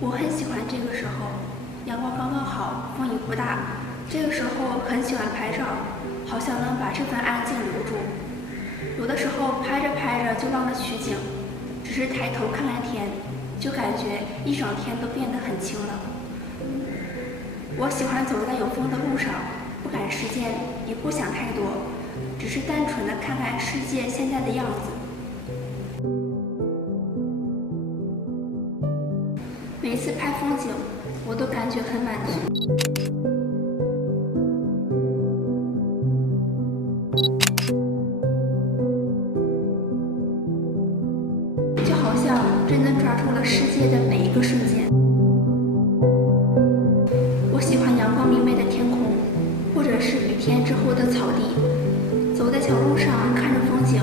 我很喜欢这个时候，阳光刚刚好，风也不大。这个时候很喜欢拍照，好像能把这份安静留住。有的时候拍着拍着就忘了取景，只是抬头看看天，就感觉一整天都变得很轻了。我喜欢走在有风的路上，不赶时间，也不想太多，只是单纯的看看世界现在的样子。每次拍风景，我都感觉很满足。就好像真的抓住了世界的每一个瞬间。我喜欢阳光明媚的天空，或者是雨天之后的草地。走在小路上，看着风景，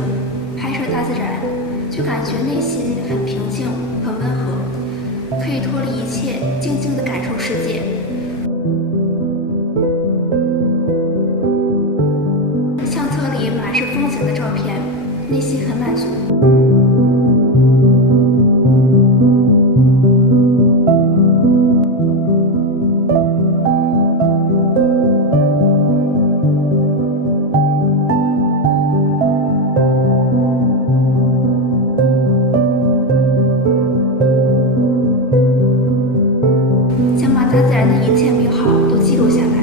拍摄大自然，就感觉内心很平静，很温和，可以脱离一切，静静地感受世界。相册里满是风景的照片，内心很满足。想把大自然的一切美好都记录下来。